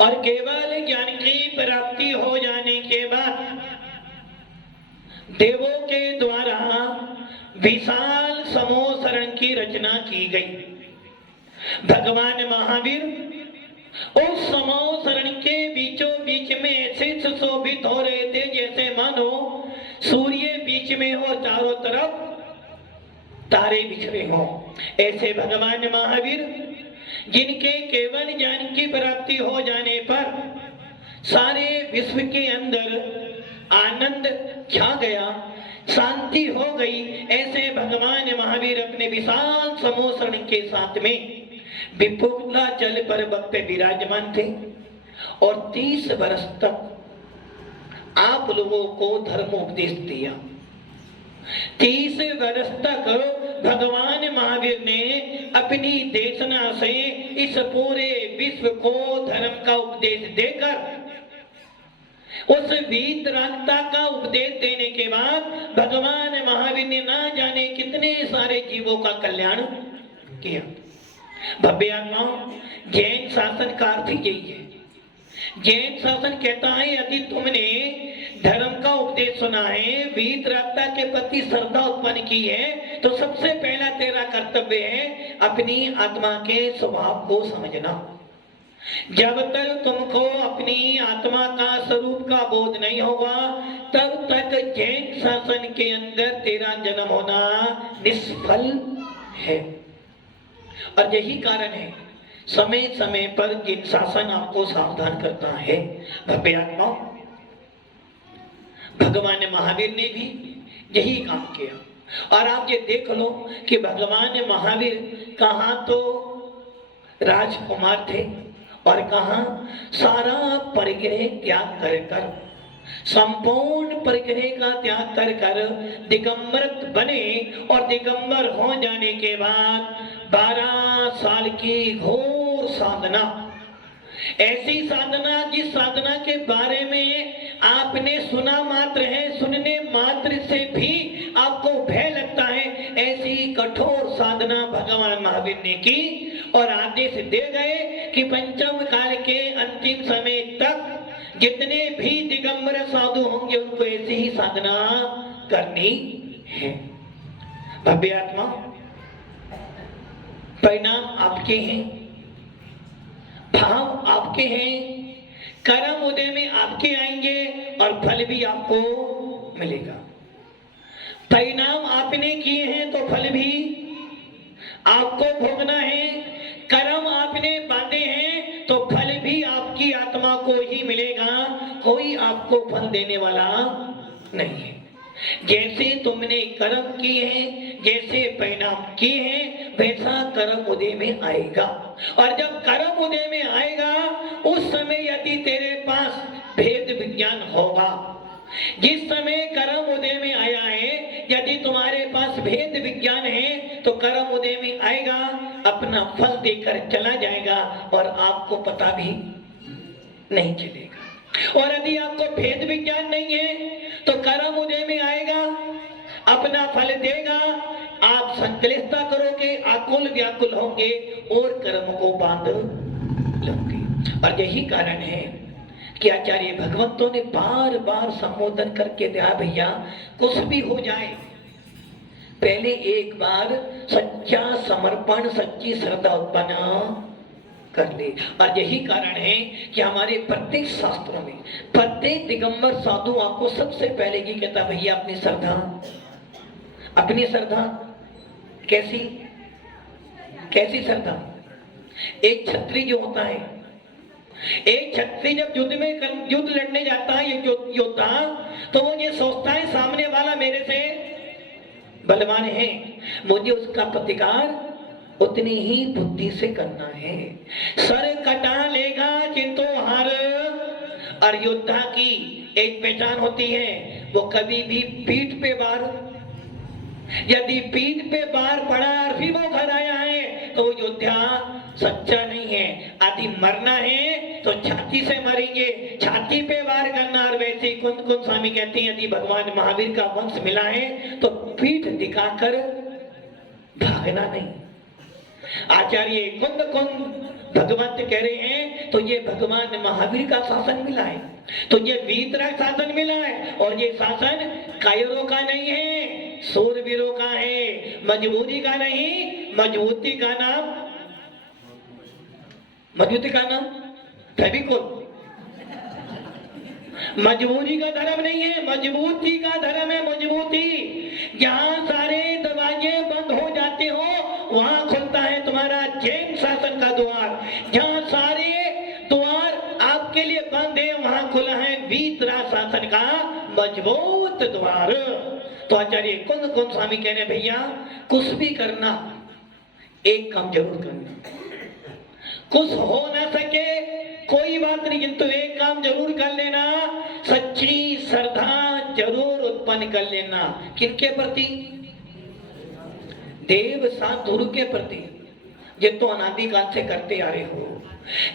और केवल ज्ञान की प्राप्ति हो जाने के बाद देवों के द्वारा विशाल समोसरण की रचना की गई। भगवान महावीर उस समोसरण के बीचों बीच में ऐसे सुशोभित हो रहे थे जैसे मानो सूर्य बीच में हो, चारों तरफ तारे बिछरे हो। ऐसे भगवान महावीर जिनके केवल ज्ञान की प्राप्ति हो जाने पर सारे विश्व के अंदर आनंद छा गया, शांति हो गई, ऐसे भगवान महावीर अपने विशाल समोसरण के साथ में विपुलाचल पर्वत पे विराजमान थे और 30 वर्ष तक आप लोगों को धर्मोपदेश दिया। 30 वर्ष तक भगवान महावीर ने अपनी देशना से इस पूरे विश्व को धर्म का उपदेश देकर, उस वीतरागता का उपदेश देने के बाद भगवान महावीर ने ना जाने कितने सारे जीवों का कल्याण किया। भव्य आत्माओं, जैन शासन का अर्थ यही है। जैन शासन कहता है यदि तुमने धर्म का उपदेश सुना है, वीतरागता के प्रति श्रद्धा उत्पन्न की है, तो सबसे पहला तेरा कर्तव्य है अपनी आत्मा के स्वभाव को समझना। जब तक तुमको अपनी आत्मा का स्वरूप का बोध नहीं होगा तब तक जैन शासन के अंदर तेरा जन्म होना निष्फल है। और यही कारण है समय समय पर जैन शासन आपको सावधान करता है। भव्य आत्मा, भगवान महावीर ने भी यही काम किया। और आप ये देख लो कि भगवान महावीर कहाँ तो राजकुमार थे और कहाँ सारा परिग्रह त्याग कर कर, संपूर्ण परिग्रह का त्याग कर कर दिगंबर बने। और दिगंबर हो जाने के बाद 12 साल की घोर साधना, ऐसी साधना जिस साधना के बारे में आपने सुना मात्र है, सुनने मात्र से भी आपको भय लगता है, ऐसी कठोर साधना भगवान महावीर ने की और आदेश दे गए कि पंचम काल के अंतिम समय तक जितने भी दिगंबर साधु होंगे उनको ऐसी ही साधना करनी है। भव्य आत्मा, परिणाम आपके हैं, भाव आपके हैं, कर्म उदय में आपके आएंगे और फल भी आपको मिलेगा। परिणाम आपने किए हैं तो फल भी आपको भोगना है। कर्म आपने बांधे हैं तो फल भी आपकी आत्मा को ही मिलेगा, कोई आपको फल देने वाला नहीं है। जैसे तुमने कर्म किए हैं, जैसे परिणाम किए हैं, वैसा कर्म उदय में आएगा। और जब कर्म उदय में आएगा उस समय यदि तेरे पास भेद विज्ञान होगा, जिस समय कर्म उदय में आया है यदि तुम्हारे पास भेद विज्ञान है तो कर्म उदय में आएगा, अपना फल देकर चला जाएगा और आपको पता भी नहीं चलेगा। और यदि आपको भेद विज्ञान नहीं है तो कर्म उदय में आएगा, अपना फल देगा, आप संकलितता करोगे, आकुल व्याकुल होंगे और कर्म को बांध लोगे। और यही कारण है कि आचार्य भगवंतों ने बार बार संबोधन करके दिया, भैया कुछ भी हो जाए पहले एक बार सच्चा समर्पण, सच्ची श्रद्धा उत्पन्न कर ले। और यही कारण है कि हमारे प्रत्येक शास्त्रों में प्रत्येक दिगंबर साधु आपको सबसे पहले की कहता, भैया अपनी श्रद्धा, अपनी श्रद्धा कैसी कैसी श्रद्धा। एक क्षत्रिय जो होता है, एक क्षत्रिय जब युद्ध लड़ने जाता है, एक योद्धा, तो वो ये सोचता है सामने वाला मेरे से बलवान है, मुझे उसका प्रतिकार उतनी ही बुद्धि से करना है। सर कटा लेगा किंतु हार। और योद्धा की एक पहचान होती है, वो कभी भी पीठ पे वार, यदि पीठ पे वार पड़ा और फिर वो घर आया है तो वो योद्धा सच्चा नहीं है। यदि मरना है तो छाती से मरेंगे, छाती पे वार करना। और वैसे कुंद कुंद स्वामी कहते हैं यदि भगवान महावीर का वंश मिला है तो पीठ दिखाकर भागना नहीं। आचार्य कुंद कुंद भगवंत कह रहे हैं तो ये भगवान महावीर का शासन मिला है, तो ये वीतराग शासन मिला है, और ये शासन कायरों का नहीं है, सूरवीरों का है, मजबूरी का नहीं। मजबूती का नाम फेविकोल। मजबूरी का धर्म नहीं है, मजबूती का धर्म है। मजबूती जहां सारे दरवाजे बंद हो जाते हो वहां खुलता है तुम्हारा जैन शासन का द्वार। जहां सारे द्वार आपके लिए बंद है वहां खुला है वीतराग शासन का मजबूत द्वार। तो आचार्य कुंद स्वामी कह रहे भैया कुछ भी करना, एक काम जरूर करना। कुछ हो ना सके कोई बात नहीं, किंतु एक काम जरूर कर लेना, सच्ची श्रद्धा जरूर उत्पन्न कर लेना। किनके प्रति? देव साथ गुरु के प्रति, ये तो अनादिकाल से करते आ रहे हो।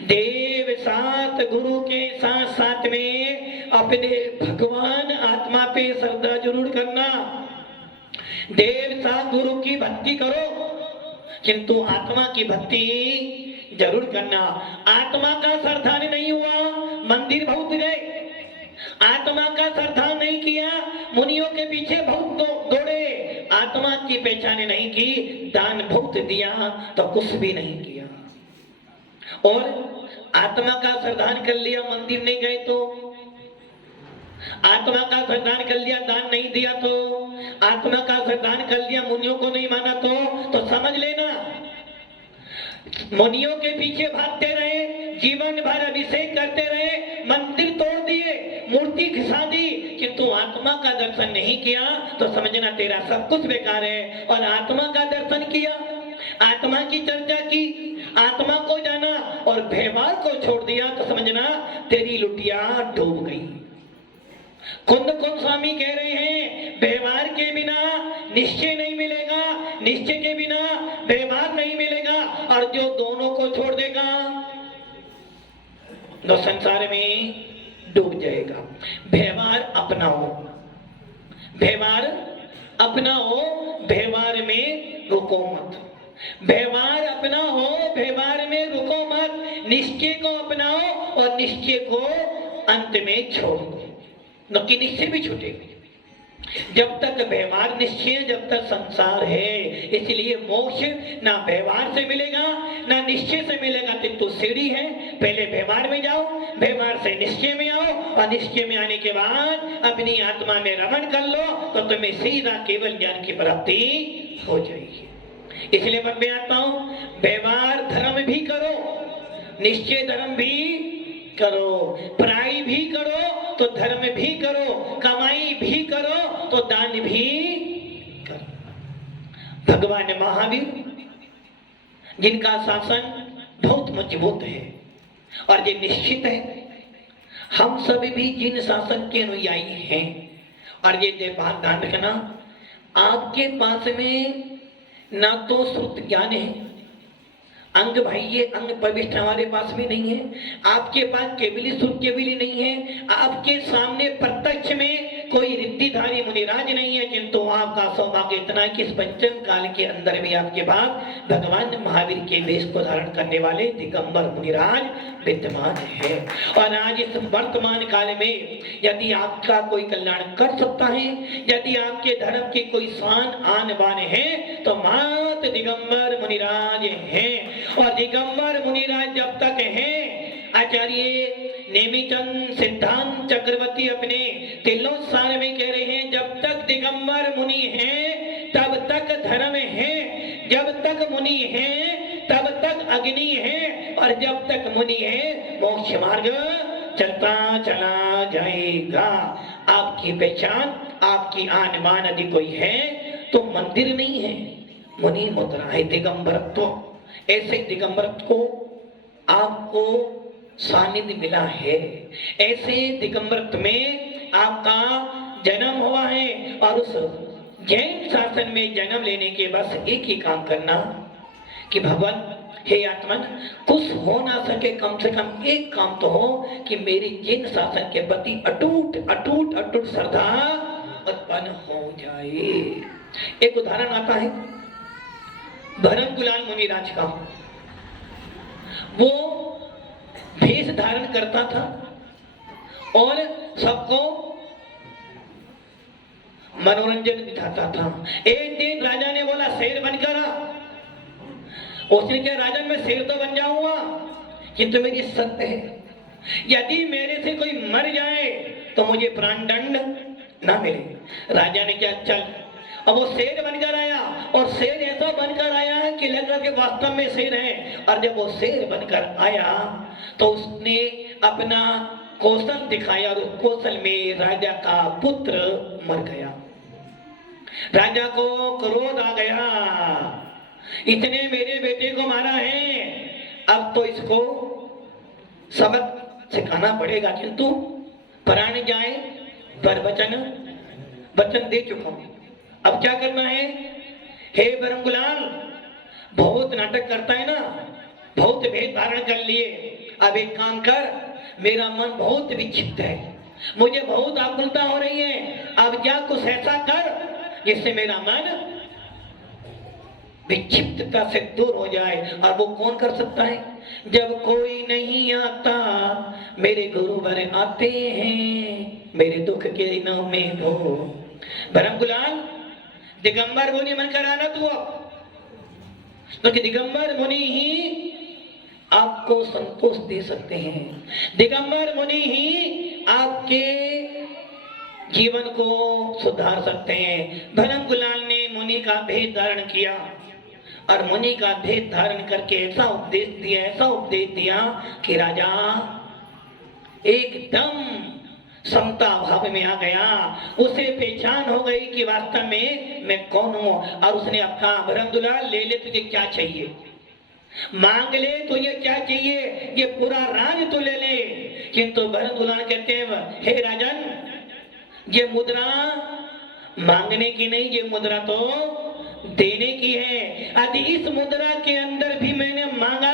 देव साथ गुरु के साथ साथ में अपने भगवान आत्मा पे श्रद्धा जरूर करना। देव साथ गुरु की भक्ति करो, किंतु आत्मा की भक्ति जरूर करना। आत्मा का श्रद्धान नहीं हुआ, मंदिर बहुत गए। आत्मा का श्रद्धान नहीं किया, मुनियों के पीछे बहुत दौड़े। आत्मा की पहचान नहीं की, दान बहुत दिया तो कुछ भी नहीं किया। और आत्मा का श्रद्धान कर लिया, मंदिर नहीं गए तो, आत्मा का श्रद्धान कर लिया, दान नहीं दिया तो, आत्मा का श्रद्धान कर लिया, मुनियों को नहीं माना तो समझ लेना मुनियों के पीछे भागते रहे, जीवन भर अभिषेक करते रहे, मंदिर तोड़ दिए, मूर्ति घिसा दी, किंतु आत्मा का दर्शन नहीं किया तो समझना तेरा सब कुछ बेकार है। और आत्मा का दर्शन किया, आत्मा की चर्चा की, आत्मा को जाना और व्यवहार को छोड़ दिया तो समझना तेरी लुटिया डूब गई। कुंद स्वामी कह रहे हैं व्यवहार के बिना निश्चय नहीं मिलेगा, निश्चय के बिना व्यवहार नहीं मिलेगा, और जो दोनों को छोड़ देगा तो संसार में डूब जाएगा। व्यवहार अपनाओ, व्यवहार अपनाओ, व्यवहार में रुको मत। व्यवहार अपनाओ, व्यवहार में रुको मत। निश्चय को अपनाओ और निश्चय को अंत में छोड़ दो, न कि निश्चय भी छूटेगा। जब तक व्यवहार निश्चय, जब तक संसार है। इसलिए मोक्ष ना व्यवहार से मिलेगा ना निश्चय से मिलेगा, किंतु सीढ़ी है। पहले व्यवहार में जाओ, व्यवहार से निश्चय में आओ, और निश्चय में आने के बाद अपनी आत्मा में रमण कर लो तो तुम्हें सीधा केवल ज्ञान की प्राप्ति हो जाएगी। इसलिए मन में आता हूं, व्यवहार धर्म भी करो, निश्चय धर्म भी करो, पढ़ाई भी करो तो धर्म भी करो, कमाई भी करो तो दान भी करो। भगवान महावीर जिनका शासन बहुत मजबूत है और ये निश्चित है, हम सभी भी जिन शासन के अनुयायी हैं। और ये बात ध्यान रखना, आपके पास में ना तो श्रुत ज्ञान है, अंग भाई ये अंग प्रविष्ट हमारे पास में नहीं है, आपके पास केवली श्रुत केवली नहीं है, आपके सामने प्रत्यक्ष में कोई रिद्धिधारी मुनिराज नहीं है, किंतु आपका सौभाग्य इतना है कि इस पंचम काल के अंदर भी आपके पास भगवान महावीर के वेश को धारण करने वाले दिगंबर मुनिराज विद्यमान है। और आज इस वर्तमान काल में यदि आपका कोई कल्याण कर सकता है, यदि आपके धर्म की कोई शान आन बान है तो मात दिगंबर मुनिराज हैं। और दिगंबर मुनिराज जब तक हैं, आचार्य नेमिचंद सिद्धांत चक्रवर्ती अपने तिलोत्सार में कह रहे हैं, जब तक दिगंबर मुनि हैं तब तक धर्म है, जब तक मुनि हैं तब तक अग्नि है, और जब तक मुनि है मोक्ष मार्ग चलता चला जाएगा। आपकी पहचान, आपकी आन बान यदि कोई है तो मंदिर नहीं है, मुनि मुद्रा है दिगंबरत्व। ऐसे दिगंबरत्व को आपको सानिध्य मिला है, ऐसे दिगंबरत्व में आपका जन्म हुआ है। और उस जैन शासन में जन्म लेने के बस एक ही काम करना कि भगवान हे आत्मन, कुछ हो ना सके कम से कम एक काम तो हो कि मेरी जैन शासन के प्रति अटूट अटूट अटूट श्रद्धा उत्पन्न हो जाए। एक उदाहरण आता है भरत गुलाल मुनिराज का। वो भेष धारण करता था और सबको मनोरंजन दिखाता था। एक दिन राजा ने बोला शेर बनकर आ। उसने क्या, राजन मैं शेर तो बन जाऊंगा किंतु मेरी शर्त है, यदि मेरे से कोई मर जाए तो मुझे प्राण दंड ना मिले। राजा ने क्या, चल। अब वो शेर बनकर आया और शेर ऐसा बनकर आया है कि लग रहा कि वास्तव में शेर है। और जब वो शेर बनकर आया तो उसने अपना कौशल दिखाया और उस कौशल में राजा का पुत्र मर गया। राजा को क्रोध आ गया, इतने मेरे बेटे को मारा है, अब तो इसको सबक सिखाना पड़ेगा। किंतु प्राण जाए पर वचन दे चुका हूं, अब क्या करना है। हे ब्रह्मगुलाल, बहुत नाटक करता है ना, बहुत भेद धारण कर लिए, अब एक काम कर, मेरा मन बहुत विक्षिप्त है, मुझे बहुत आकुलता हो रही है, अब क्या कुछ ऐसा कर जिससे मेरा मन विक्षिप्तता से दूर हो जाए। और वो कौन कर सकता है, जब कोई नहीं आता मेरे गुरुवर आते हैं, मेरे दुख के दिनों में वो। ब्रह्मगुलाल, दिगंबर मुनि बनकर आना तू अब, तो दिगंबर मुनि ही आपको संतोष दे सकते हैं, दिगंबर मुनि ही आपके जीवन को सुधार सकते हैं। ब्रह्मगुलाल ने मुनि का भेद धारण किया और मुनि का भेद धारण करके ऐसा उपदेश दिया कि राजा एकदम समता भाव में आ गया। उसे पहचान हो गई कि वास्तव में मैं कौन हूं। और उसने अब कहा, ब्रह्मगुलाल ले ले, तुझे क्या चाहिए मांग ले, तुझे क्या चाहिए, ये पूरा राज तो ले ले। किंतु ब्रह्मगुलाल कहते हैं, हे राजन, ये मुद्रा मांगने की नहीं, ये मुद्रा तो देने की है। यदि इस मुद्रा के अंदर भी मैंने मांगा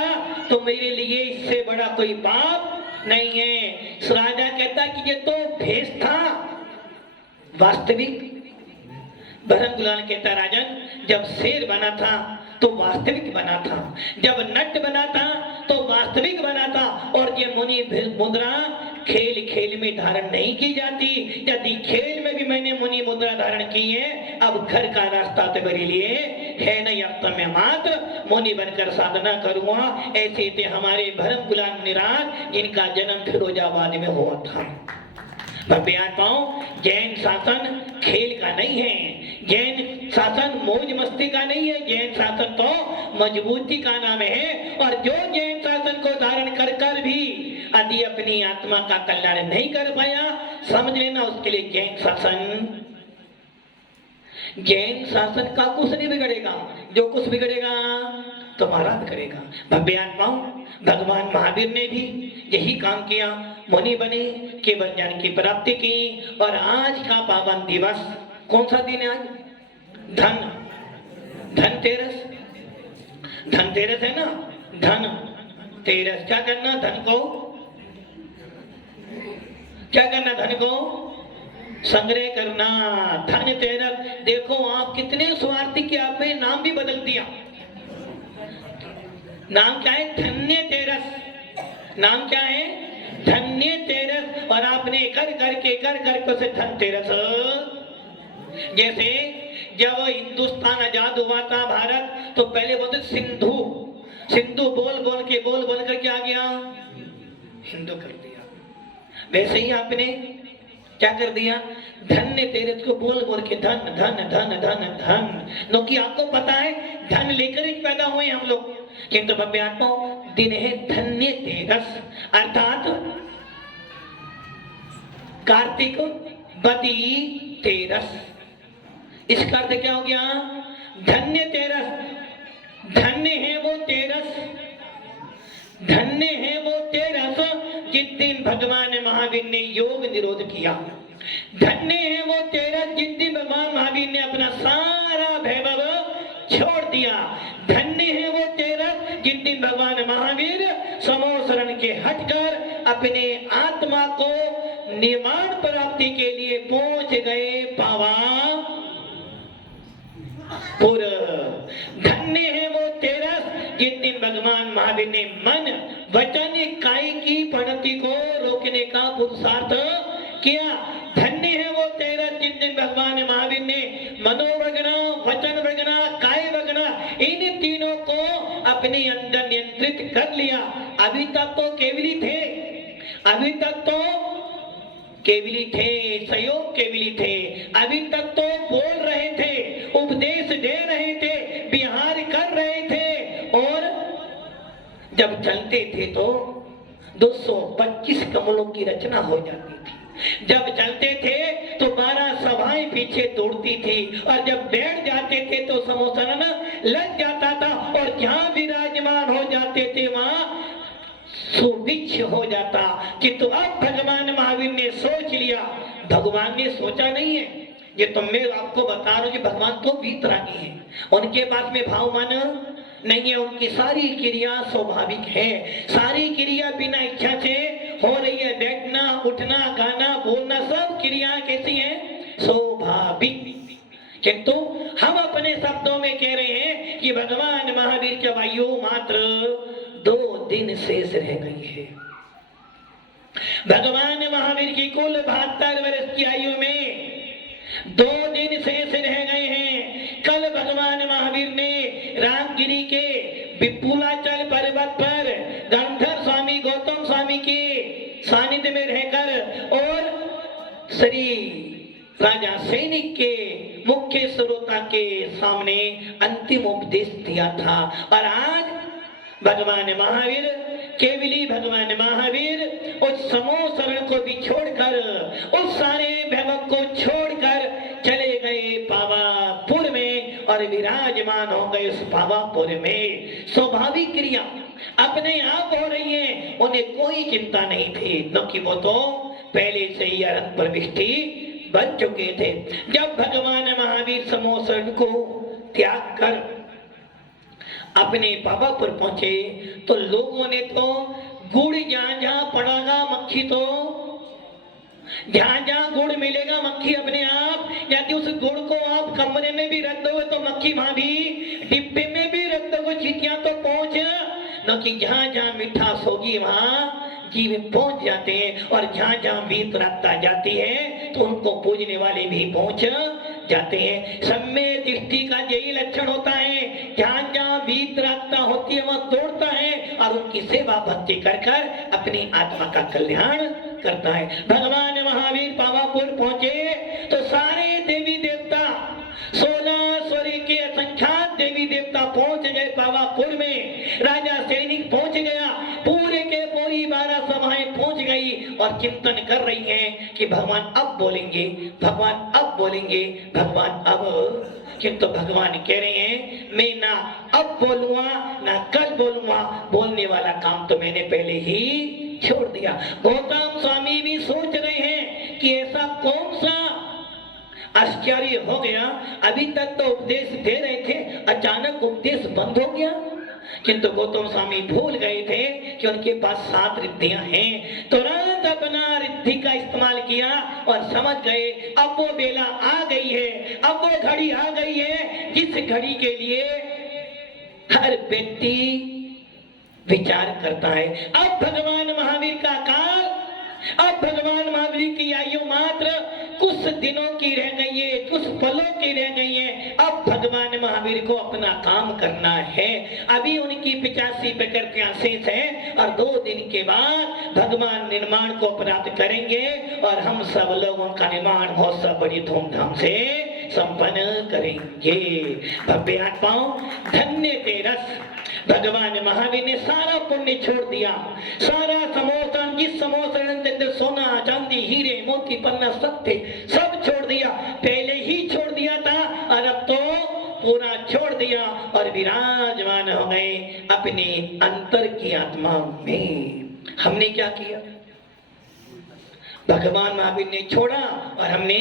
तो मेरे लिए इससे बड़ा कोई पाप नहीं है। राजा कहता कि ये तो भेष था, वास्तविक। ब्रह्मगुलाल कहता, राजन, जब शेर बना था तो वास्तविक बना था, जब नट बना था तो वास्तविक बना था। और ये मुनि मुद्रा खेल खेल में धारण नहीं की जाती। यदि खेल में भी मैंने मुनि मुद्रा धारण की है, अब घर का रास्ता तो मेरे लिए है नहीं, अब तो मैं मात्र मुनि बनकर साधना करूंगा। ऐसे थे हमारे ब्रह्मगुलाल मुनिराज, जिनका जन्म फिरोजाबाद में हुआ था। जैन शासन खेल का नहीं है, जैन शासन मौज मस्ती का नहीं है, जैन शासन तो मजबूती का नाम है। और जो जैन शासन को धारण कर कर भी यदि अपनी आत्मा का कल्याण नहीं कर पाया, समझ लेना उसके लिए जैन शासन का कुछ नहीं बिगड़ेगा, जो कुछ बिगड़ेगा तुम्हारा बिगड़ेगा। भव्य आत्माओं, भगवान महावीर ने भी यही काम किया, मुनि बने, केवल ज्ञान की प्राप्ति की। और आज का पावन दिवस कौन सा दिन है आज? धनतेरस। धनतेरस है ना, धनतेरस। क्या करना, धन को क्या करना, धन को संग्रह करना। धनतेरस, देखो आप कितने स्वार्थी कि आपने नाम भी बदल दिया। नाम क्या है? धन्यतेरस। नाम क्या है? धन्यतेरस। और आपने कर करके उसे धनतेरस। जैसे जब हिंदुस्तान आजाद हुआ था भारत, तो पहले बोलते सिंधु बोल कर क्या गया, हिंदू कर दिया। वैसे ही आपने क्या कर दिया, धन्यतेरस को बोल के धन धन धन धन धन। क्योंकि आपको पता है धन लेकर ही पैदा हुए हम लोग। किंतु भव्यात्मा दिन है धन्यतेरस, अर्थात कार्तिक बदी तेरस। इसका अर्थ क्या हो गया? धन्यतेरस। धन्य है वो तेरस, धन्य है वो तेरस जिस दिन भगवान महावीर ने योग निरोध किया। धन्य है वो तेरस जिस दिन भगवान महावीर ने अपना सारा वैभव छोड़ दिया। धन्य है वो तेरस जिस दिन भगवान महावीर समो शरण के हटकर अपने आत्मा को निर्माण प्राप्ति के लिए पहुंच गए पावापुर। धन्य है वो तेरस जिस दिन दिन भगवान महावीर ने मन वचन काय की परिणति को रोकने का पुरुषार्थ किया। धन्य है वो तेरा जिस दिन भगवान महावीर ने मनोवगना, वचन वगना, काय वगना इन तीनों को अपने अंदर नियंत्रित कर लिया। अभी तक तो केवली थे, अभी तक तो केवली थे, सहयोग केवली थे, अभी तक तो बोल रहे थे, उपदेश दे रहे थे, विहार कर रहे थे, और जब चलते थे तो 225 कमलों की रचना हो जाती थी। जब चलते थे तो 12 सभाएं पीछे दौड़ती थी, और जब बैठ जाते थे तो समोसन लग जाता था, और जहां विराजमान हो जाते थे वहां सुभिक्ष हो जाता। किंतु अब भगवान महावीर ने सोच लिया, भगवान ने सोचा नहीं है, ये तो मैं आपको बता रहा हूं कि भगवान तो वीतरागी है, उनके पास में भाव मन नहीं है, उनकी सारी क्रिया स्वाभाविक है, सारी क्रिया बिना इच्छा से हो रही है, बैठना, उठना, गाना, बोलना, सब क्रिया कैसी है? स्वाभाविक। किंतु हम अपने शब्दों में कह रहे हैं कि भगवान महावीर की आयु मात्र 2 दिन शेष रह गई है। भगवान महावीर की कुल 72 वर्ष की आयु में 2 दिन शेष रह गए हैं। कल भगवान महावीर ने रामगिरी के विपुलाचल पर्वत पर गंधर स्वामी गौतम स्वामी के सानिध्य में रहकर और श्री राजा सैनिक के मुख्य श्रोता के सामने अंतिम उपदेश दिया था। और आज भगवान महावीर, केवली भगवान महावीर उस समूह शरण को भी छोड़कर, उस सारे वैभव को छोड़कर चले गए पावापुर में और विराजमान हो गए उस पावापुर में। स्वाभाविक क्रिया अपने आप हो रही है, उन्हें कोई चिंता नहीं थी, क्योंकि वो तो पहले से ही अरहत प्रविष्टि बन चुके थे। जब भगवान महावीर समूह शरण को त्याग कर अपने पावापुर पहुंचे तो लोगों ने तो गुड़ जहां जहां पड़ागा मक्खी, तो जहां जहां गुड़ मिलेगा मक्खी अपने आप, यदि उस गुड़ को आप कमरे में भी रख दोगे तो मक्खी वहां भी, डिब्बे में भी रख दोगे चींटियां तो पहुंच, न कि जहां जहां मिठास होगी वहां जीव पहुंच जाते हैं, और जहां जहां वीतरागता जाती है तो उनको पूजने वाले भी पहुंच जाते हैं। सम्यक दृष्टि का यही लक्षण होता है, जहां जहां वीतरागता होती है वहां दौड़ता है और उनकी सेवा भक्ति कर कर अपनी आत्मा का कल्याण करता है। भगवान महावीर पावापुर पहुंचे तो सारे देवी देवता, 16 स्वर्ग के असंख्यात देवी देवता पहुंच गए पावापुर में। राजा सैनिक पहुंच गया, पूरे के पूरी 12 सभाएं पहुंच गई और चिंतन कर रही हैं कि भगवान अब बोलेंगे, भगवान अब बोलेंगे, भगवान अब। किंतु भगवान कह रहे हैं मैं ना अब बोलूंगा ना कल बोलूंगा, बोलने वाला काम तो मैंने पहले ही छोड़ दिया। गौतम स्वामी भी सोच रहे हैं कि ऐसा कौन सा आश्चर्य हो गया, अभी तक तो उपदेश दे रहे थे, अचानक उपदेश बंद हो गया। किंतु गौतम स्वामी भूल गए थे कि उनके पास 7 रिद्धियां हैं। तुरंत अपना रिद्धि का इस्तेमाल किया और समझ गए अब वो बेला आ गई है, अब वो घड़ी आ गई है जिस घड़ी के लिए हर व्यक्ति विचार करता है। अब भगवान महावीर का काल, अब भगवान महावीर की आयु मात्र कुछ दिनों की रह गई है, कुछ पलों की रह गई है। अब भगवान महावीर को अपना काम करना है। अभी उनकी 85 प्रकृतियां शेष हैं और 2 दिन के बाद भगवान निर्माण को प्राप्त करेंगे और हम सब लोगों का निर्माण महोत्सव बड़ी धूमधाम से संपन्न करेंगे। भव्य आत्माओं, धन्य तेरस। भगवान महावीर ने सारा पुण्य छोड़ दिया, सारा समोसन, जिस समोसन सोना चांदी हीरे मोती पन्ना सब थे, सब छोड़ दिया, पहले ही छोड़ दिया था और अब तो पूरा छोड़ दिया और विराजमान हो गए अपने अंतर की आत्मा में। हमने क्या किया? भगवान महावीर ने छोड़ा और हमने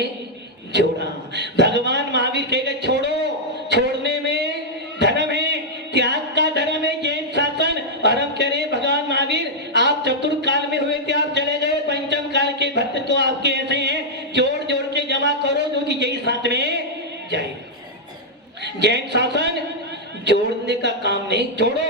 जोड़ा। भगवान महावीर कहेगा छोड़ो, छोड़ने में धर्म है, त्याग का धर्म है, जैन शासन। और हम कह रहे भगवान महावीर आप चतुर्थ काल में हुए थे, आप चले गए, पंचम काल के भक्त तो आपके ऐसे हैं, जोड़ जोड़ के जमा करो जो कि यही साथ में जाएगा। जैन शासन जोड़ने का काम नहीं, जोड़ो।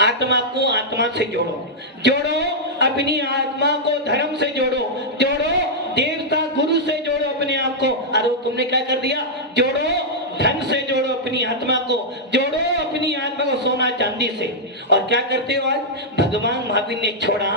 आत्मा को आत्मा से जोड़ो, जोड़ो अपनी आत्मा को धर्म से जोड़ो, जोड़ो देवता गुरु से जोड़ो अपने आप को। अरे तुमने क्या कर दिया, जोड़ो धन से जोड़ो अपनी आत्मा को, जोड़ो अपनी आत्मा को सोना चांदी से। और क्या करते हो आज, भगवान महावीर ने छोड़ा,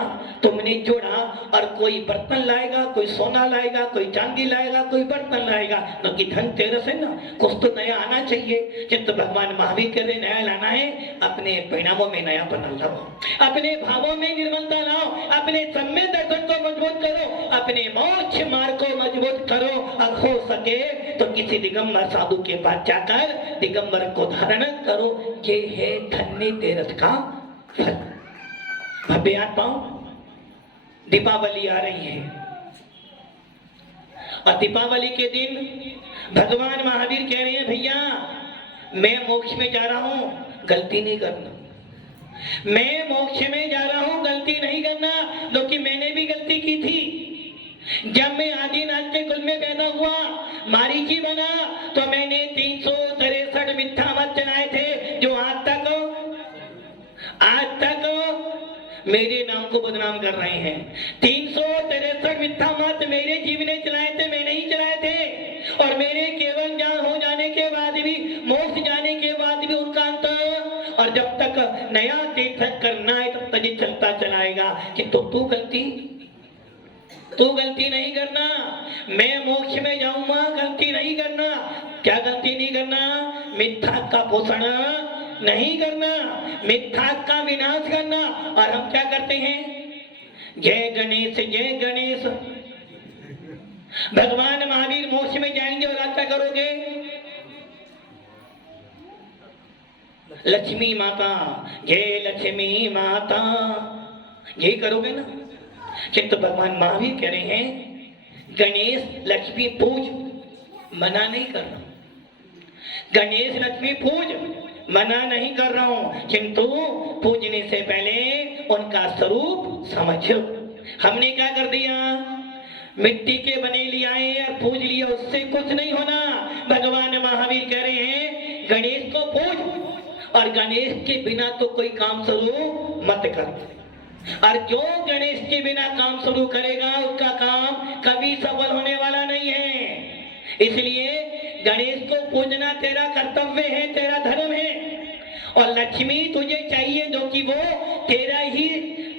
तुमने जोड़ा, और कोई बर्तन लाएगा, कोई सोना लाएगा, कोई चांदी लाएगा, कोई बर्तन लाएगा, न कि धन तेरस है ना, कुछ तो नया आना चाहिए। जब तो भगवान महावीर कह रहे नया लाना है, अपने परिणामों में नया बना लाओ, अपने भावों में निर्मलता लाओ, अपने सम्य दर्शन को मजबूत करो, अपने मोक्ष मार्ग को मजबूत करो। और हो सके तो किसी दिगंबर साधु के पास जाकर दिगंबर को धारण करो। ये है धन्य तेरस का फल। भव्य आत्माओं, दीपावली आ रही है, और दीपावली के दिन भगवान महावीर कह रहे हैं भैया मैं मोक्ष में जा रहा हूं, गलती नहीं करना। मैं मोक्ष में जा रहा हूं, गलती नहीं करना, क्योंकि मैंने भी गलती की थी। जब मैं आदिनाथ के कुल में पैदा हुआ, मारीची बना, तो मैंने 363 मिथ्या मत चलाए थे, जो आज तक मेरे नाम को बदनाम कर रहे हैं। 363 मिथ्या मत मेरे जीव ने चलाए थे, मैंने ही चलाए थे। और मेरे केवल ज्ञान हो जाने के बाद भी, मोक्ष जाने के बाद भी उनका अंत, और जब तक नया तीर्थ करना है तब तक ये चलता चलाएगा कि तो तू गलती नहीं करना, मैं मोक्ष में जाऊंगा, गलती नहीं करना। क्या गलती नहीं करना, मिथ्या का पोषण नहीं करना, मिथ्या का विनाश करना। और हम क्या करते हैं, जय गणेश जय गणेश। भगवान महावीर मोक्ष में जाएंगे और आप क्या करोगे, लक्ष्मी माता जय लक्ष्मी माता, यही करोगे ना। किंतु भगवान महावीर कह रहे हैं गणेश लक्ष्मी पूज, मना नहीं कर रहा, गणेश लक्ष्मी पूज मना नहीं कर रहा हूं, किंतु पूजने से पहले उनका स्वरूप समझो। हमने क्या कर दिया, मिट्टी के बने लियाए और पूज लिया, उससे कुछ नहीं होना। भगवान महावीर कह रहे हैं गणेश को पूज, और गणेश के बिना तो कोई काम शुरू मत कर। और जो गणेश के बिना काम शुरू करेगा उसका काम कभी सफल होने वाला नहीं है। इसलिए गणेश को पूजना तेरा कर्तव्य है, तेरा धर्म है। और लक्ष्मी तुझे चाहिए, जो कि वो तेरा ही,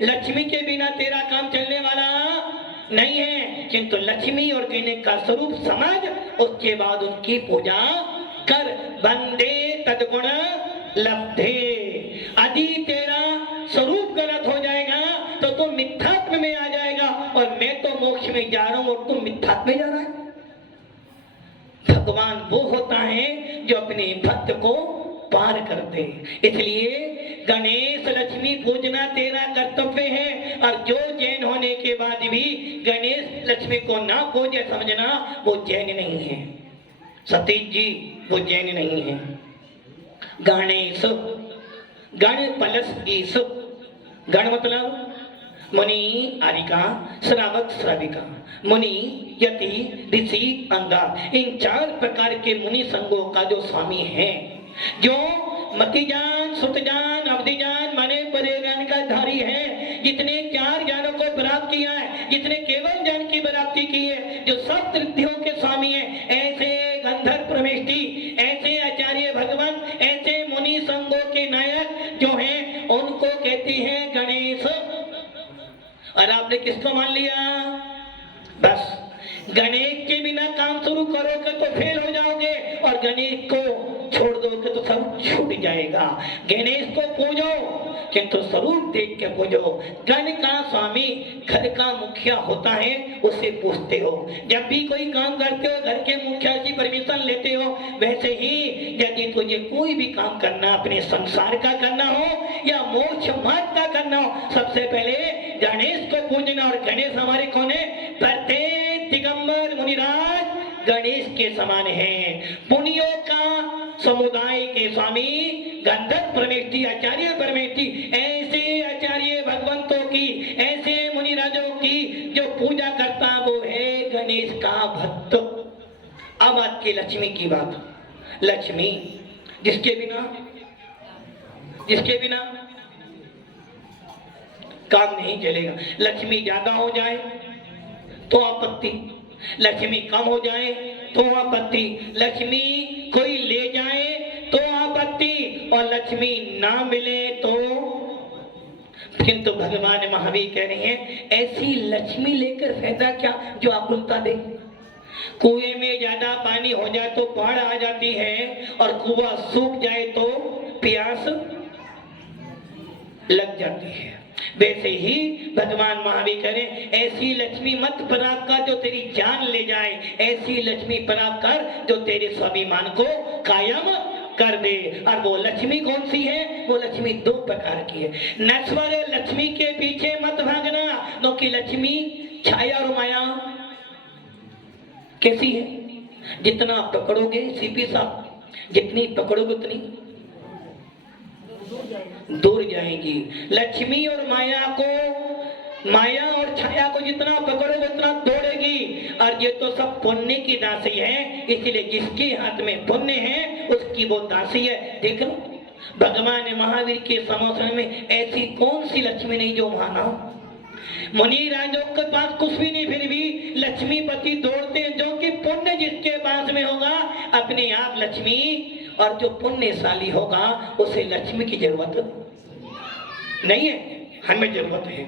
लक्ष्मी के बिना तेरा काम चलने वाला नहीं है। किंतु लक्ष्मी और गणेश का स्वरूप समझ, उसके बाद उनकी पूजा कर। वंदे तद्गुण लब्धे। यदि तेरा स्वरूप गलत हो जाएगा तो तुम मिथ्यात्व में आ जाएगा, और मैं तो मोक्ष में जा रहा हूं और तुम मिथ्यात्व में जा रहा है। भगवान वो होता है जो अपने भक्त को पार कर दे। इसलिए गणेश लक्ष्मी पूजना तेरा कर्तव्य है। और जो जैन होने के बाद भी गणेश लक्ष्मी को ना पूजे, समझना वो जैन नहीं है। सतीश जी वो जैन नहीं है। गणेश, गण प्लस ईश, गण मतलब मुनि आरिका, श्रावक श्राविका, मुनि यति ऋषि अंधा, इन 4 प्रकार के मुनि संघों का जो स्वामी है, जो मतिजान सुतजान अवधिजान मने परे ज्ञान का धारी है, जितने 4 ज्ञानों को प्राप्त किया है, जितने केवल ज्ञान की प्राप्ति की है, जो सब तृप्तियों के स्वामी है, ऐसे गंधर्व प्रमेष्टि, ऐसे आचार्य भगवान, ऐसे मुनि संघों के नायक जो हैं, उनको कहते हैं गणेश। और आपने किसको मान लिया, बस गणेश के बिना काम शुरू करोगे तो फेल हो जाओगे, और गणेश को छोड़ दोगे तो सब छूट जाएगा। गणेश को पूजो किंतु स्वरूप देख के पूजो। गण का स्वामी घर का मुखिया होता है, उससे पूछते हो। जब भी कोई काम करते हो घर के मुखिया की परमिशन लेते हो। वैसे ही यदि तुझे कोई भी काम करना, अपने संसार का करना हो या मोक्ष मार्ग का करना हो, सबसे पहले गणेश को पूजना। और गणेश हमारे कौन है, प्रत्येक दिगंबर मुनिराज गणेश के समान है। पुनियों का समुदाय के स्वामी गंधर्व परमेष्टि, आचार्य परमेष्टि, ऐसे आचार्य भगवंतों की, ऐसे मुनिराजों की जो पूजा करता वो है गणेश का भक्त। अब आपकी लक्ष्मी की बात। लक्ष्मी जिसके बिना काम नहीं चलेगा। लक्ष्मी ज्यादा हो जाए तो आपत्ति, लक्ष्मी कम हो जाए तो आपत्ति, लक्ष्मी कोई ले जाए तो आपत्ति, और लक्ष्मी ना मिले तो। किंतु भगवान महावीर कह रहे हैं ऐसी लक्ष्मी लेकर फायदा क्या जो आकुलता दे। कुएं में ज्यादा पानी हो जाए तो बाढ़ आ जाती है, और कुआं सूख जाए तो प्यास लग जाती है। वैसे ही भगवान महावीर करें ऐसी लक्ष्मी मत प्राप्त कर जो तेरी जान ले जाए, ऐसी लक्ष्मी प्राप्त कर जो तेरे स्वाभिमान को कायम कर दे। और वो लक्ष्मी कौन सी है? वो लक्ष्मी दो प्रकार की है। नश्वर लक्ष्मी के पीछे मत भागना, क्योंकि लक्ष्मी छाया और माया कैसी है? जितना पकड़ोगे सीपी साहब, जितनी पकड़ोगे उतनी दूर जाएंगी। लक्ष्मी और माया को, माया और छाया को जितना पकड़ोगे उतना दौड़ेगी। और ये तो सब पुण्य की दासी है, इसलिए जिसके हाथ में पुण्य है उसकी वो दासी है। देख लो भगवान महावीर के समोसन में ऐसी कौन सी लक्ष्मी नहीं जो वहां ना हो। मुनि राजों के पास कुछ भी नहीं, फिर भी लक्ष्मीपति दौड़ते हैं, जो कि पुण्य जिसके पास में होगा अपने आप लक्ष्मी, और जो पुण्यशाली होगा उसे लक्ष्मी की जरूरत नहीं है। हमें जरूरत है,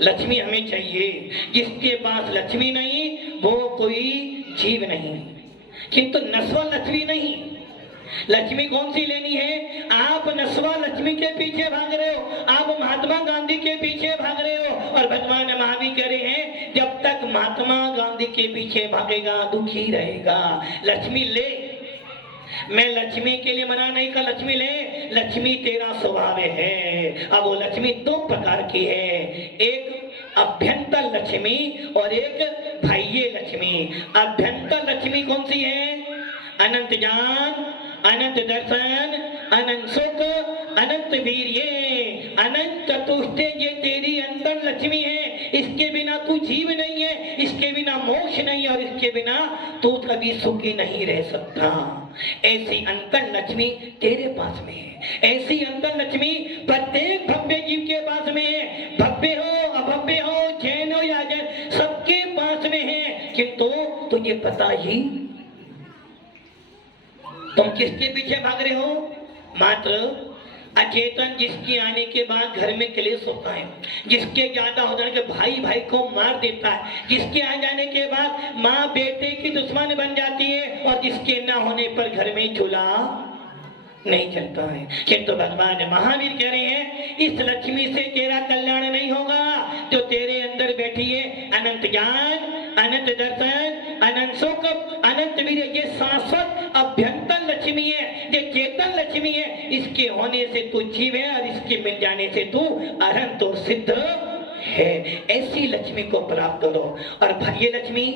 लक्ष्मी हमें चाहिए। जिसके पास लक्ष्मी नहीं वो कोई जीव नहीं। किंतु नस्वा लक्ष्मी नहीं। लक्ष्मी कौन सी लेनी है? आप नस्वा लक्ष्मी के पीछे भाग रहे हो, आप महात्मा गांधी के पीछे भाग रहे हो। और भगवान महावीर कह रहे हैं जब तक महात्मा गांधी के पीछे भागेगा दुखी रहेगा। लक्ष्मी ले, मैं लक्ष्मी के लिए मना नहीं कर, लक्ष्मी ले, लक्ष्मी तेरा स्वभाव है। अब वो लक्ष्मी दो प्रकार की है, एक अभ्यंतर लक्ष्मी और एक बाह्य लक्ष्मी। अभ्यंतर लक्ष्मी कौन सी है? अनंत ज्ञान, अनंत दर्शन, अनंत सुख, अनंत वीर्य, अनंत चतुष्टय, ये तेरी अंतर लक्ष्मी है। इसके बिना तू जीव नहीं है, इसके बिना मोक्ष नहीं है, और इसके बिना तू कभी सुखी नहीं रह सकता। ऐसी अंतर लक्ष्मी तेरे पास में है। ऐसी अंतर लक्ष्मी प्रत्येक भव्य जीव के पास में है। भव्य हो अभव्य हो, जैन हो या जैन, सबके पास में है। किंतु तुझे पता ही तुम किसके पीछे भाग रहे हो? मात्र अचेतन जिसके आने के बाद घर में क्लेश होता है, जिसके ज्यादा हो जाने के भाई भाई को मार देता है, जिसके आ जाने के बाद माँ बेटे की दुश्मन बन जाती है, और जिसके न होने पर घर में चूल्हा नहीं चलता है। किंतु भगवान महावीर कह रहे हैं इस लक्ष्मी से तेरा कल्याण नहीं होगा जो तेरे अंदर बैठी है। अनंत ज्ञान, अनंत दर्शन, अनंत सुख, अनंत वीर्य, ये शाश्वत अभ्यंतर लक्ष्मी है, ये चेतन लक्ष्मी है। इसके होने से तू जीव है और इसके मिल जाने से तू अनंत और सिद्ध है। ऐसी लक्ष्मी को प्राप्त करो। और भाग्य लक्ष्मी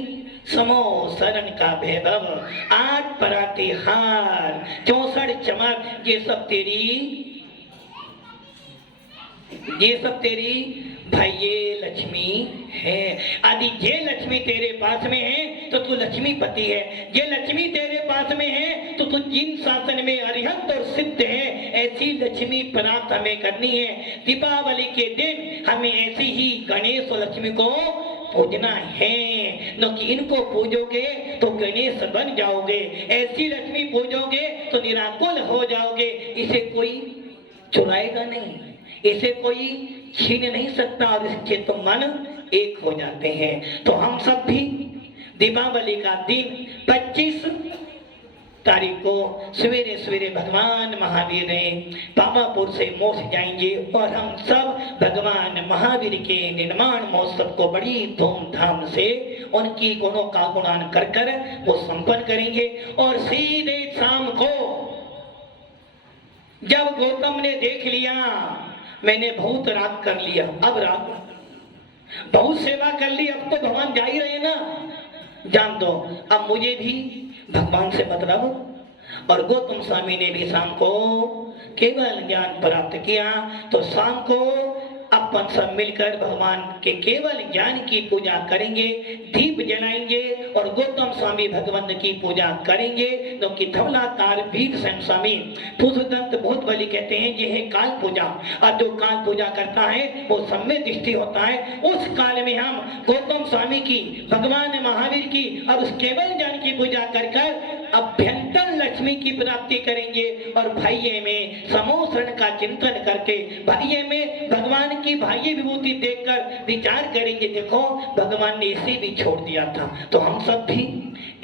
समो शरण का वैभव, 8 प्रातिहार, 64 चमक, ये सब तेरी भाई लक्ष्मी है। यदि ये लक्ष्मी तेरे पास में है तो तू लक्ष्मीपति है। ये लक्ष्मी तेरे पास में है तो तू जिन शासन में अरिहंत और सिद्ध है। ऐसी लक्ष्मी प्राप्त हमें करनी है। दीपावली के दिन हमें ऐसी ही गणेश और लक्ष्मी को पूजना है, न कि इनको पूजोगे तो गणेश बन जाओगे, ऐसी लक्ष्मी पूजोगे तो निराकुल हो जाओगे। इसे कोई चुराएगा नहीं, इसे कोई छीन नहीं सकता, और इसके तो मन एक हो जाते हैं। तो हम सब भी दीपावली का दिन 25 तारीख को सवेरे सवेरे भगवान महावीर ने पावापुर से मोक्ष जाएंगे, और हम सब भगवान महावीर के निर्माण महोत्सव को बड़ी धूमधाम से उनकी गुणों का गुणान कर कर वो संपन्न करेंगे। और सीधे शाम को जब गौतम ने देख लिया मैंने बहुत रात कर लिया, अब रात बहुत सेवा कर ली, अब तो भगवान जा ही रहे ना, जान दो अब मुझे भी भगवान से मतलब। और गौतम स्वामी ने भी शाम को केवल ज्ञान प्राप्त किया। तो शाम को अब अपन सब मिलकर भगवान के केवल ज्ञान की पूजा करेंगे, दीप जलाएंगे और गौतम स्वामी भगवंत की पूजा करेंगे। तो कि धवलाकार भीमसेन स्वामी पुरुषदंत बहुत बलि कहते हैं ये है काल पूजा, और जो काल पूजा करता है वो सम्य दृष्टि होता है। उस काल में हम गौतम स्वामी की, भगवान महावीर की और उस केवल ज्ञान की पूजा कर कर अभ्यंतर लक्ष्मी की प्राप्ति करेंगे। और भाइये में समोसरण का चिंतन करके, भाइये में भगवान की भाइये विभूति देखकर विचार करेंगे, देखो भगवान ने इसे भी छोड़ दिया था, तो हम सब भी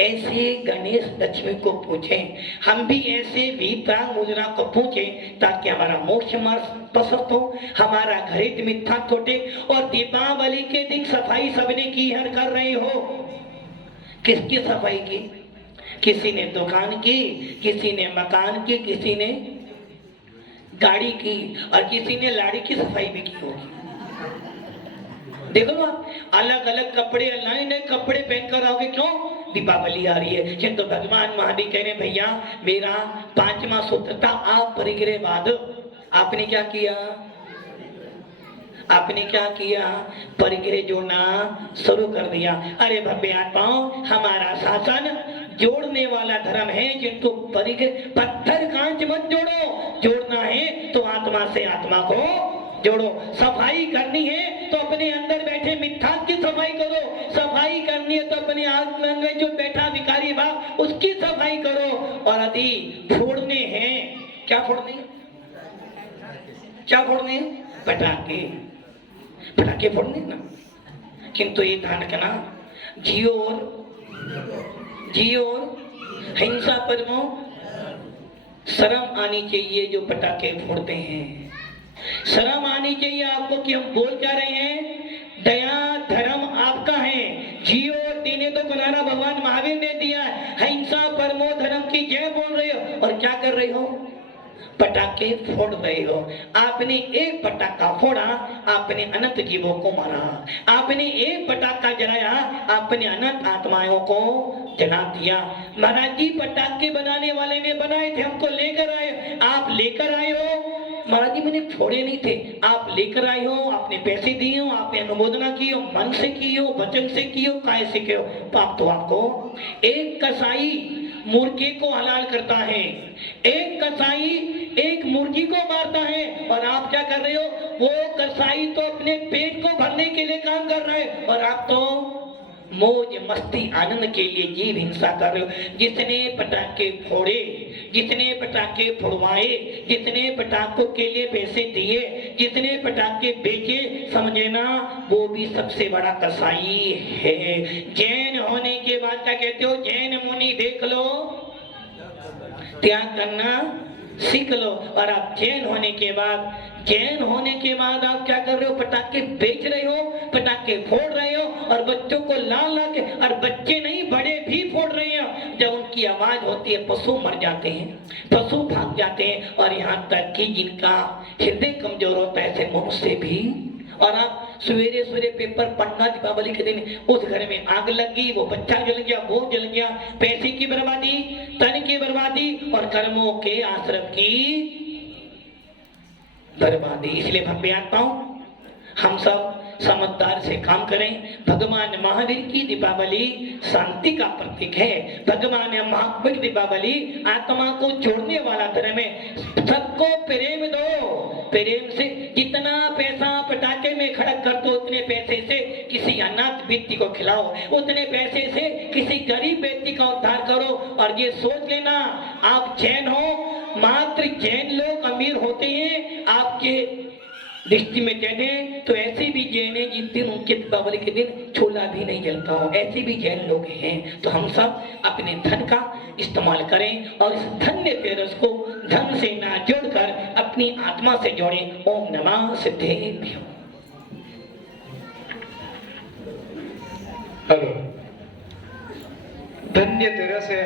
ऐसे गणेश लक्ष्मी को पूछें, हम भी ऐसे वीतराग मुद्रा को पूछें, ताकि हमारा मोक्ष मार्ग प्रशस्त हो, हमारा घृत मिथ्या छोटे। और दीपावली के दिन सफाई सबने की, हर कर रहे हो। किसकी सफाई की? किसी ने दुकान की, किसी ने मकान की, किसी ने गाड़ी की, और किसी ने लाड़ी की सफाई भी की होगी। देखो ना, अलग अलग कपड़े, नए नए कपड़े पहनकर आओगे, क्यों? दीपावली आ रही है। किंतु भगवान महावीर कह रहे भैया मेरा 5वां सूत्र था आप परिग्रह बाद। आपने क्या किया? आपने क्या किया? परिग्रह जोड़ना शुरू कर दिया। अरे भव्य आत्माओं, हमारा शासन जोड़ने वाला धर्म है, किंतु परिग्रह पत्थर कांच मत जोड़ो। जोड़ना है तो आत्मा से आत्मा को जोड़ो। सफाई करनी है तो अपने अंदर बैठे मिथ्या की सफाई करो। सफाई करनी है तो अपने आत्मा में जो बैठा विकारी भाव उसकी सफाई करो। और यदि फोड़ने हैं, क्या फोड़ने? क्या फोड़ने? पटाखे। पटाखे फोड़ने ना, किंतु ये ध्यान रखना, जियो और हिंसा परमो शर्म आनी चाहिए। जो पटाखे फोड़ते हैं शर्म आनी चाहिए आपको कि हम बोल क्या रहे हैं। दया धर्म आपका है, जियो और देने तो बनाना भगवान महावीर ने दिया है। हिंसा परमो धर्म की जय बोल रहे हो और क्या कर रहे हो? पटाखे फोड़ रहे हो। आपने एक पटाखा फोड़ा, आपने अनंत जीवों को मारा। आपने एक पटाखा जलाया, आपने अनंत आत्माओं को जला दिया। महाराज जी पटाखे बनाने वाले ने बनाए थे, हमको लेकर आए। आप लेकर आए हो महाराज जी, मैंने फोड़े नहीं थे, आप लेकर आए हो, आपने पैसे दिए हो, आपने अनुमोदना की हो, मन से की हो, वचन से की हो, काय से की हो। पाप तो आपको। एक कसाई मुर्गे को हलाल करता है, एक कसाई एक मुर्गी को मारता है, और आप क्या कर रहे हो? वो कसाई तो अपने पेट को भरने के लिए काम कर रहा है, और आप तो मौज मस्ती आनंद के लिए जीव हिंसा कर रहे हो। जितने पटाखे फोड़े, जितने पटाखे फोड़वाए, जितने पटाखों के लिए पैसे दिए, जितने पटाखे बेचे, समझे ना वो भी सबसे बड़ा कसाई है। जैन होने के बाद क्या कहते हो? जैन मुनि देख लो, त्याग करना सीख लो। और आप जैन होने के बाद आप क्या कर रहे हो? पटाखे बेच रहे हो, पटाखे फोड़ रहे हो, और बच्चों को लाल ला के, और बच्चे नहीं बड़े भी फोड़ रहे हैं। जब उनकी आवाज होती है पशु मर जाते हैं, पशु भाग जाते हैं, और यहाँ तक कि जिनका हृदय कमजोर होता है ऐसे मनुष्य भी। और आप सवेरे सवेरे पेपर पढ़ना, दीपावली के दिन उस घर में आग लग गई, वो बच्चा जल गया, वो जल गया, पैसे की बर्बादी, तन की बर्बादी और कर्मों के आश्रम की बर्बादी। इसलिए भव्य आत्माओं, हम सब समझदार से काम करें। भगवान महावीर की दीपावली शांति का प्रतीक है। भगवान महावीर दीपावली आत्मा को जोड़ने वाला धर्म है। सबको प्रेम दो, प्रेम से जितना पैसा पटाखे में खर्च कर दो, उतने पैसे से किसी अनाथ व्यक्ति को खिलाओ, उतने पैसे से किसी गरीब व्यक्ति का उद्धार करो। और ये सोच लेना, आप जैन हो, मात्र जैन लोग अमीर होते हैं। आपके दृष्टि में जैन है तो ऐसे भी जैन है जिन दिन उनके दीपावली के दिन छोला भी नहीं जलता हो, ऐसे भी जैन लोग हैं। तो हम सब अपने धन का इस्तेमाल करें और इस धन्य तेरस को धन से ना जोड़कर अपनी आत्मा से जोड़ें। ओम नमः सिद्धेभ्यो। हेलो, धन्य तेरस है।